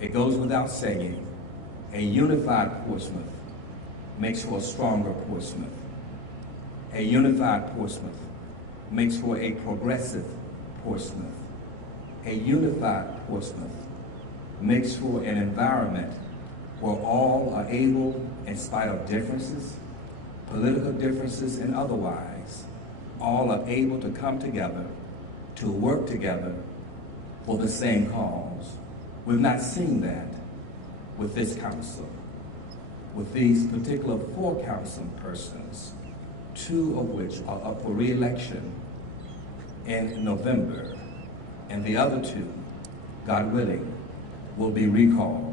It goes without saying, a unified Portsmouth makes for a stronger Portsmouth. A unified Portsmouth makes for a progressive Portsmouth. A unified Portsmouth makes for an environment where all are able, in spite of differences, political differences and otherwise, all are able to come together, to work together for the same cause. We've not seen that with this council, with these particular 4 council persons, 2 of which are up for re-election in November, and the other 2, God willing, will be recalled.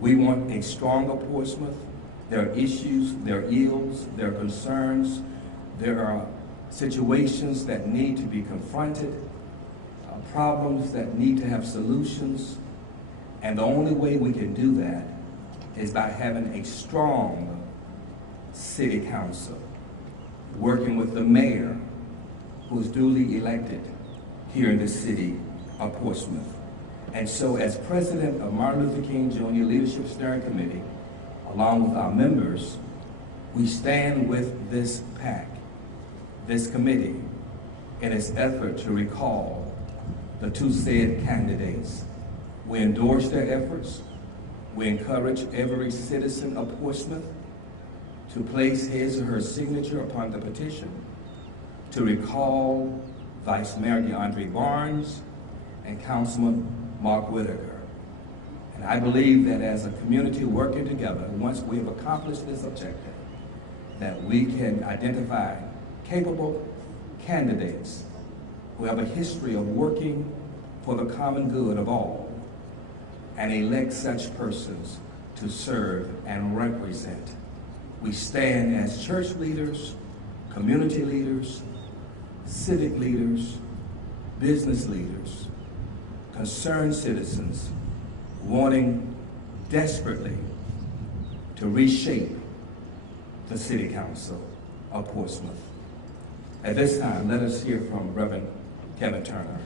We want a stronger Portsmouth. There are issues, there are ills, there are concerns, there are situations that need to be confronted, problems that need to have solutions, and the only way we can do that is by having a strong city council, working with the mayor who is duly elected here in the city of Portsmouth. And so as president of Martin Luther King Jr. Leadership Steering Committee, along with our members, we stand with this PAC, this committee, in its effort to recall the 2 said candidates. We endorse their efforts. We encourage every citizen of Portsmouth to place his or her signature upon the petition to recall Vice Mayor DeAndre Barnes and Councilman Mark Whitaker. And I believe that as a community working together, once we have accomplished this objective, that we can identify capable candidates who have a history of working for the common good of all, and elect such persons to serve and represent. We stand as church leaders, community leaders, civic leaders, business leaders, concerned citizens, wanting desperately to reshape the City Council of Portsmouth. At this time, let us hear from Reverend Kevin Turner.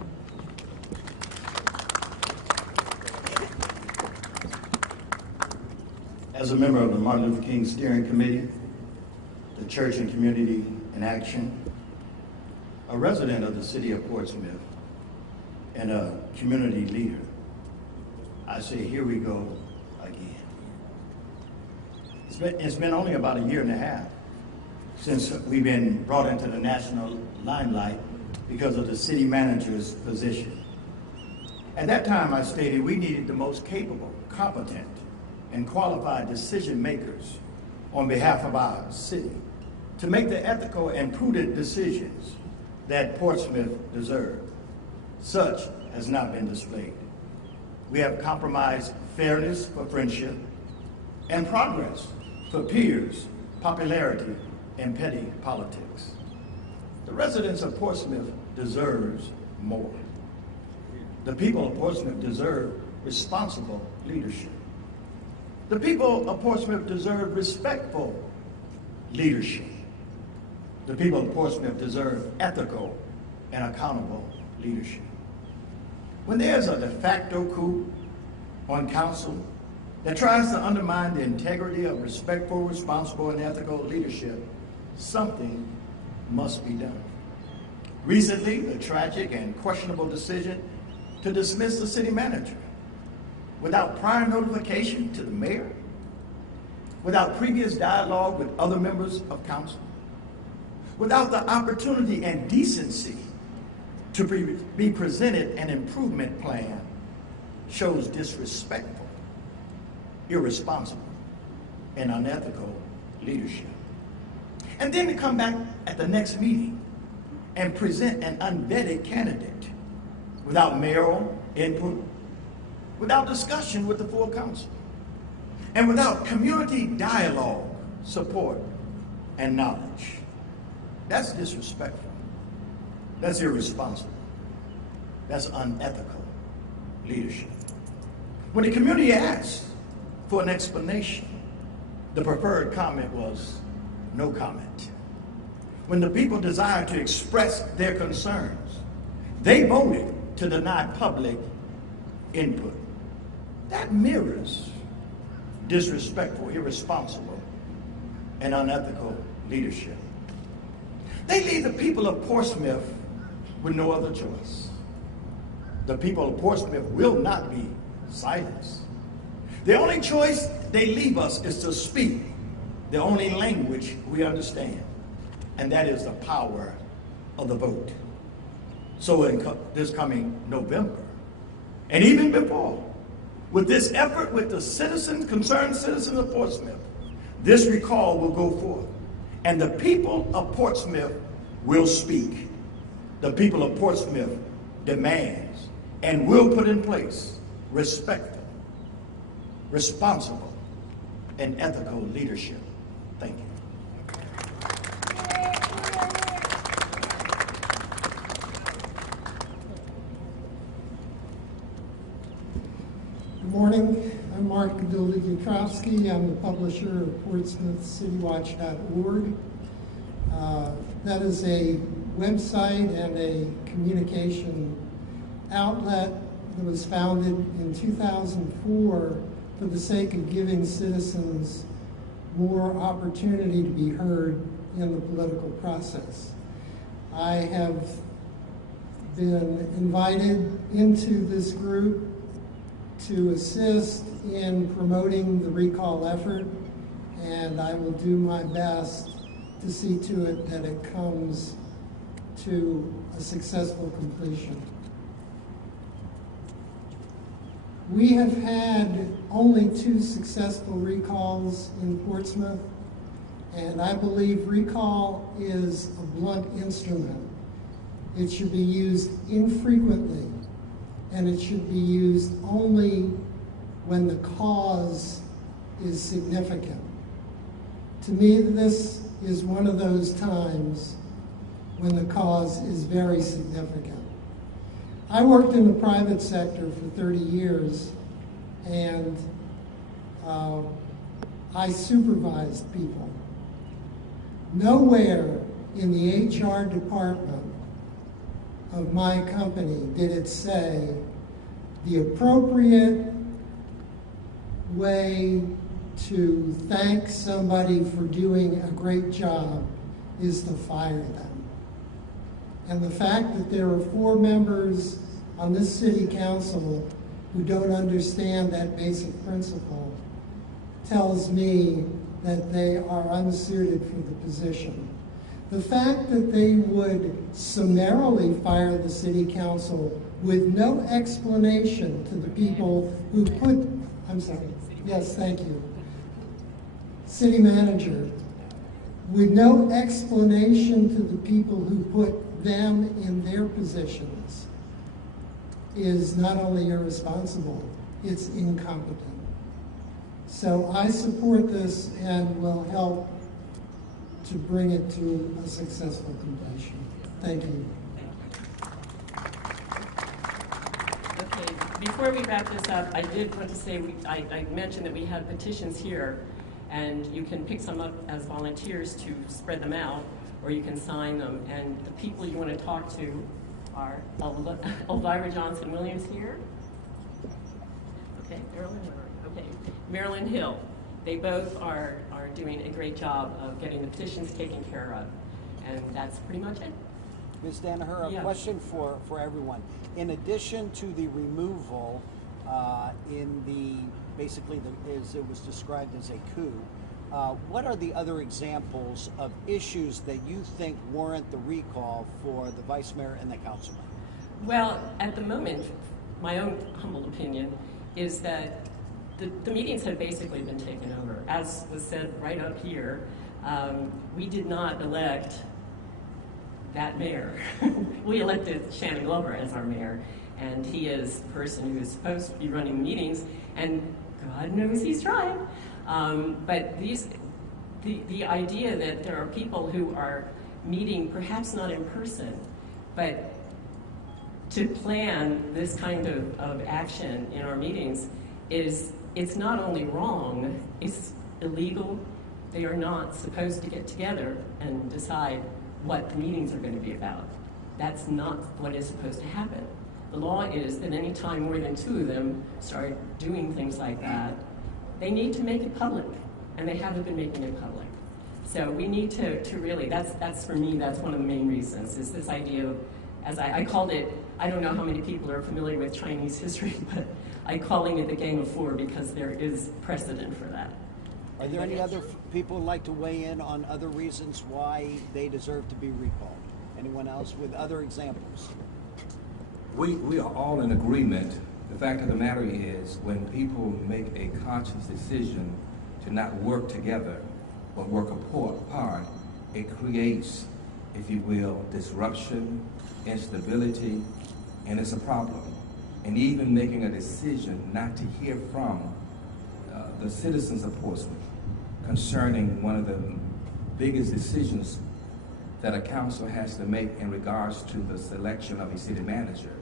As a member of the Martin Luther King Steering Committee, the Church and Community in Action, a resident of the city of Portsmouth, and a community leader, I say, here we go again. It's been only about a year and a half since we've been brought into the national limelight because of the city manager's position. At that time, I stated we needed the most capable, competent, and qualified decision makers on behalf of our city to make the ethical and prudent decisions that Portsmouth deserved. Such has not been displayed. We have compromised fairness for friendship and progress for peers, popularity, and petty politics. The residents of Portsmouth deserves more. The people of Portsmouth deserve responsible leadership. The people of Portsmouth deserve respectful leadership. The people of Portsmouth deserve ethical and accountable leadership. When there's a de facto coup on council that tries to undermine the integrity of respectful, responsible, and ethical leadership, something must be done. Recently, the tragic and questionable decision to dismiss the city manager without prior notification to the mayor, without previous dialogue with other members of council, without the opportunity and decency to be presented an improvement plan, shows disrespectful, irresponsible, and unethical leadership. And then to come back at the next meeting and present an unvetted candidate without mayoral input, without discussion with the full council, and without community dialogue, support, and knowledge. That's disrespectful. That's irresponsible. That's unethical leadership. When the community asked for an explanation, the preferred comment was no comment. When the people desired to express their concerns, they voted to deny public input. that mirrors disrespectful, irresponsible, and unethical leadership. They leave the people of Portsmouth with no other choice. The people of Portsmouth will not be silenced. The only choice they leave us is to speak the only language we understand, and that is the power of the vote. So in this coming November, and even before, with this effort with the citizens, concerned citizens of Portsmouth, this recall will go forth, and the people of Portsmouth will speak. The people of Portsmouth demands and will put in place respectful, responsible, and ethical leadership. Thank you. Good morning. I'm Mark Gaduldi-Gutrowski. I'm the publisher of PortsmouthCityWatch.org. That is a website and a communication outlet that was founded in 2004 for the sake of giving citizens more opportunity to be heard in the political process. I have been invited into this group to assist in promoting the recall effort, and I will do my best to see to it that it comes to a successful completion. We have had only 2 successful recalls in Portsmouth, and I believe recall is a blunt instrument. It should be used infrequently, and it should be used only when the cause is significant. To me, this is one of those times when the cause is very significant. I worked in the private sector for 30 years, and I supervised people. Nowhere in the HR department of my company did it say the appropriate way to thank somebody for doing a great job is to fire them. And the fact that there are 4 members on this city council who don't understand that basic principle tells me that they are unsuited for the position. The fact that they would summarily fire the city council with no explanation to the people who put, I'm sorry, yes, thank you, city manager, with no explanation to the people who put them in their positions is not only irresponsible, it's incompetent. So I support this and will help to bring it to a successful completion. Thank you. Okay, before we wrap this up, I did want to say, I mentioned that we have petitions here, and you can pick some up as volunteers to spread them out, or you can sign them. And the people you want to talk to are Elvira Johnson-Williams here. Okay, Marilyn Hill. They both are doing a great job of getting the petitions taken care of. And that's pretty much it. Ms. Danaher, a question for everyone. In addition to the removal in as it was described as a coup, what are the other examples of issues that you think warrant the recall for the vice mayor and the councilman? Well, at the moment, my own humble opinion is that the meetings have basically been taken over. As was said right up here, we did not elect that mayor. We elected Shannon Glover as our mayor, and he is the person who is supposed to be running meetings, and God knows he's trying. But the idea that there are people who are meeting, perhaps not in person, but to plan this kind of action in our meetings it's not only wrong, it's illegal. They are not supposed to get together and decide what the meetings are going to be about. That's not what is supposed to happen. The law is that any time more than 2 of them start doing things like that, they need to make it public, and they haven't been making it public. So we need to really, that's for me, that's one of the main reasons, is this idea of, as I called it, I don't know how many people are familiar with Chinese history, but I'm calling it the Gang of 4 because there is precedent for that. Are there any other people who'd like to weigh in on other reasons why they deserve to be recalled? Anyone else with other examples? We are all in agreement. The fact of the matter is, when people make a conscious decision to not work together, but work apart, it creates, if you will, disruption, instability, and it's a problem. And even making a decision not to hear from the citizens of Portsmouth concerning one of the biggest decisions that a council has to make in regards to the selection of a city manager,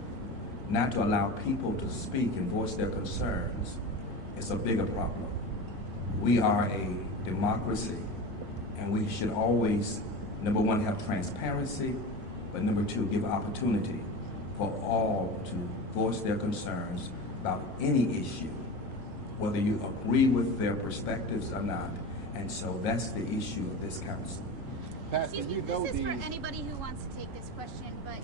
not to allow people to speak and voice their concerns, is a bigger problem. We are a democracy, and we should always, number one, have transparency, but number two, give opportunity for all to voice their concerns about any issue, whether you agree with their perspectives or not. And so that's the issue of this council. Pastor, you know this is for anybody who wants to take this question, but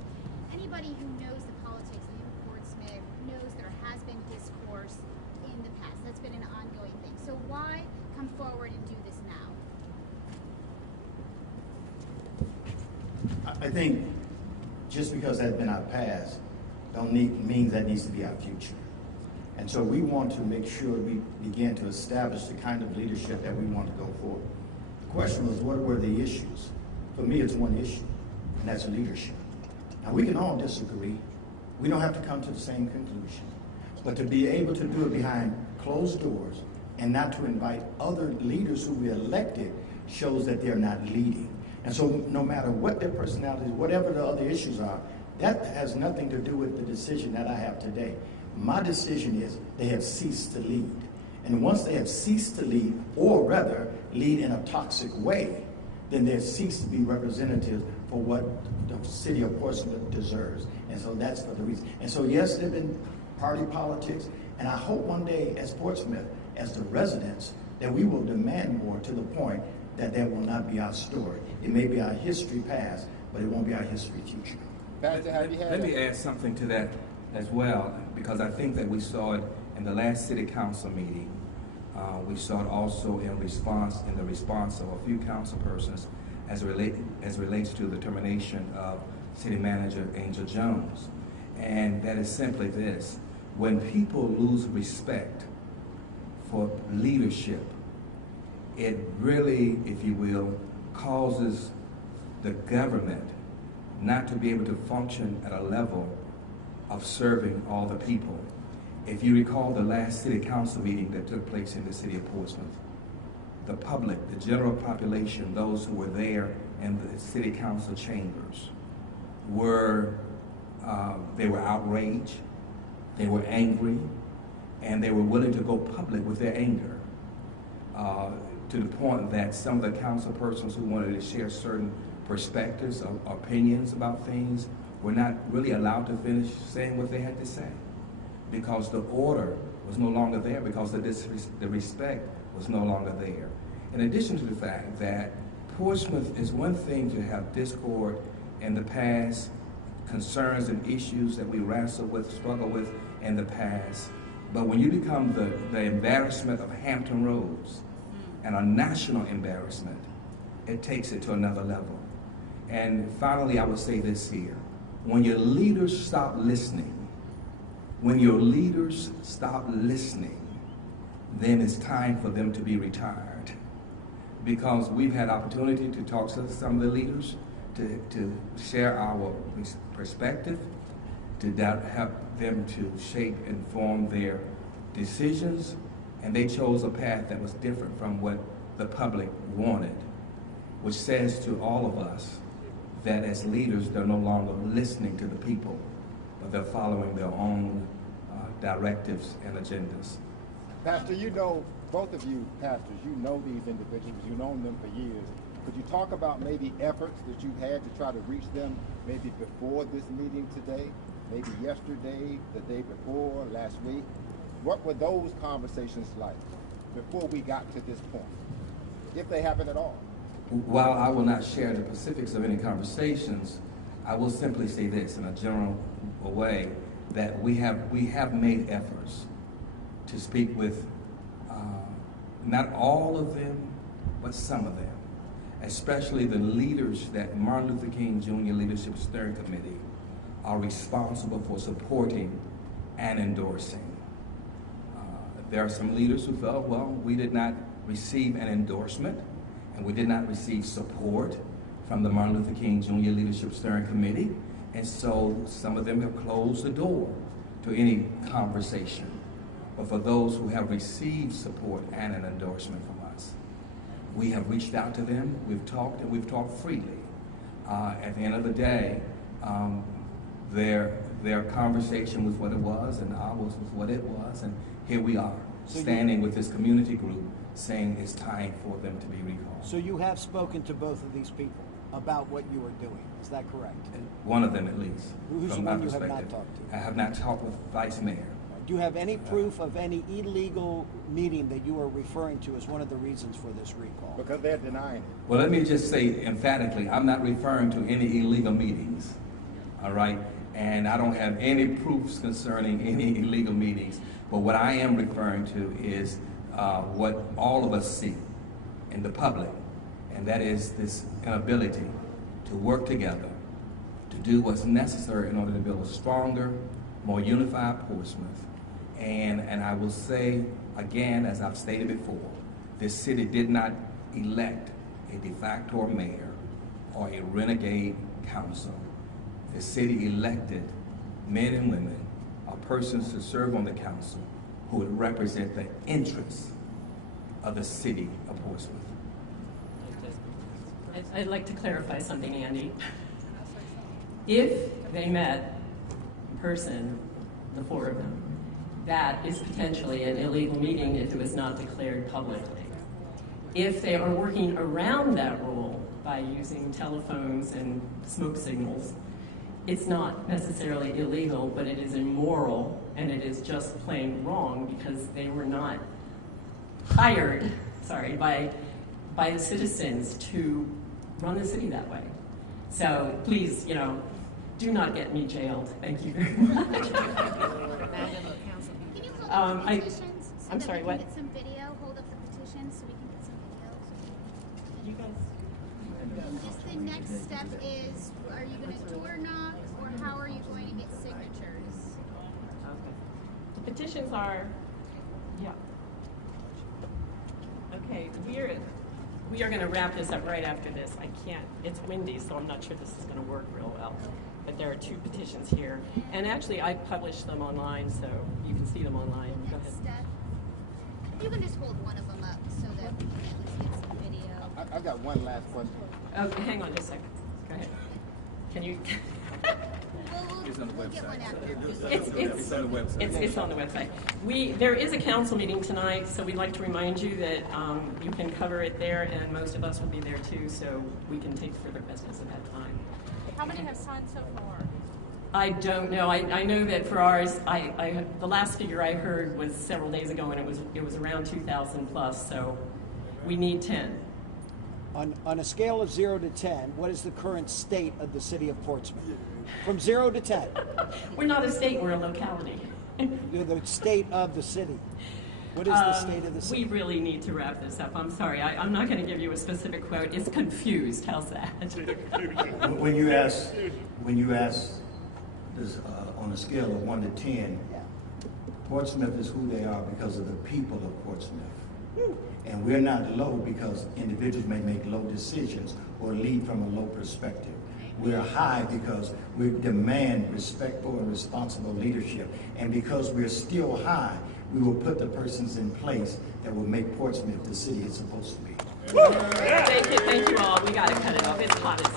anybody who knows the politics in Portsmouth knows there has been discourse in the past. That's been an ongoing thing. So why come forward and do this now? I think just because that's been our past means that needs to be our future. And so we want to make sure we begin to establish the kind of leadership that we want to go forward. The question was, what were the issues? For me, it's one issue, and that's leadership. Now, we can all disagree. We don't have to come to the same conclusion. But to be able to do it behind closed doors and not to invite other leaders who we elected shows that they're not leading. And so no matter what their personalities, whatever the other issues are, that has nothing to do with the decision that I have today. My decision is they have ceased to lead. And once they have ceased to lead, or rather lead in a toxic way, then there cease to be representatives for what the city of Portsmouth deserves. And so that's for the reason. And so yes, there have been party politics, and I hope one day as Portsmouth, as the residents, that we will demand more to the point that will not be our story. It may be our history past, but it won't be our history future. Pastor, have you had Let me add something to that as well, because I think that we saw it in the last city council meeting. We saw it also in the response of a few council persons as relates to the termination of city manager Angel Jones. And that is simply this: when people lose respect for leadership, it really, if you will, causes the government not to be able to function at a level of serving all the people. If you recall the last city council meeting that took place in the city of Portsmouth, the public, the general population, those who were there in the city council chambers, they were outraged, they were angry, and they were willing to go public with their anger, to the point that some of the council persons who wanted to share certain perspectives or opinions about things were not really allowed to finish saying what they had to say, because the order was no longer there, because the respect was no longer there. In addition to the fact that Portsmouth is one thing to have discord in the past, concerns and issues that we wrestle with, struggle with in the past, but when you become the embarrassment of Hampton Roads and a national embarrassment, it takes it to another level. And finally, I would say this here: when your leaders stop listening, then it's time for them to be retired. Because we've had opportunity to talk to some of the leaders, to share our perspective, to help them to shape and form their decisions, and they chose a path that was different from what the public wanted, which says to all of us that as leaders, they're no longer listening to the people, but they're following their own directives and agendas. Pastor, you know, both of you pastors, you know these individuals, you've known them for years. Could you talk about maybe efforts that you've had to try to reach them maybe before this meeting today? maybe yesterday, the day before, last week? What were those conversations like before we got to this point, if they happen at all? While I will not share the specifics of any conversations, I will simply say this in a general way, that we have made efforts to speak with not all of them, but some of them, especially the leaders that Martin Luther King Jr. Leadership Steering Committee are responsible for supporting and endorsing. There are some leaders who felt, well, we did not receive an endorsement and we did not receive support from the Martin Luther King Jr. Leadership Steering Committee, and so some of them have closed the door to any conversation. But for those who have received support and an endorsement from us, we have reached out to them, we've talked, and we've talked freely. At the end of the day, their conversation was what it was, and ours was what it was, and here we are, standing with this community group, saying it's time for them to be recalled. So you have spoken to both of these people about what you are doing, is that correct? One of them at least. Who's the from my one you have perspective. not talked to? I have not talked with Vice Mayor. Do you have any proof of any illegal meeting that you are referring to as one of the reasons for this recall? Because they're denying it. Well, let me just say emphatically, I'm not referring to any illegal meetings, all right? And I don't have any proofs concerning any illegal meetings. But what I am referring to is what all of us see in the public, and that is this inability to work together to do what's necessary in order to build a stronger, more unified Portsmouth. And I will say again, as I've stated before, this city did not elect a de facto mayor or a renegade council. The city elected men and women or persons to serve on the council who would represent the interests of the city of Portsmouth. I'd like to clarify something, Andy. If they met in person, the four of them, that is potentially an illegal meeting if it was not declared publicly. If they are working around that rule by using telephones and smoke signals, it's not necessarily illegal, but it is immoral, and it is just plain wrong because they were not hired, by the citizens to run the city that way. So please, do not get me jailed. Thank you very much. Can you hold up the petitions? I'm sorry, what? Get some video. Hold up the petitions so we can get some video. You guys. Just the next step is, are you going to door knock, or how are you going to get signatures? Okay. The petitions are, yeah. Okay, we are going to wrap this up right after this. It's windy, so I'm not sure this is going to work real well. But there are two petitions here. And actually, I published them online, so you can see them online. Go ahead. Step. You can just hold one of them up so that we can at least get some video. I've got one last question. Oh, hang on just a second. Go ahead. Can you? We'll get one after. It's on the website. It's on the website. There is a council meeting tonight, so we'd like to remind you that you can cover it there, and most of us will be there too, so we can take further business at that time. How many have signed so far? I don't know. I know that for ours, the last figure I heard was several days ago, and it was around 2,000 plus. So we need 10. On a scale of 0 to 10, what is the current state of the city of Portsmouth? From 0 to 10. We're not a state. We're a locality. The state of the city. What is the state of the city? We really need to wrap this up. I'm sorry. I'm not going to give you a specific quote. It's confused. How's that? When you ask this, on a scale of 1 to 10, Portsmouth is who they are because of the people of Portsmouth. And we're not low because individuals may make low decisions or lead from a low perspective. We're high because we demand respectful and responsible leadership. And because we're still high, we will put the persons in place that will make Portsmouth the city it's supposed to be. Thank you all. We got to cut it off. It's hot as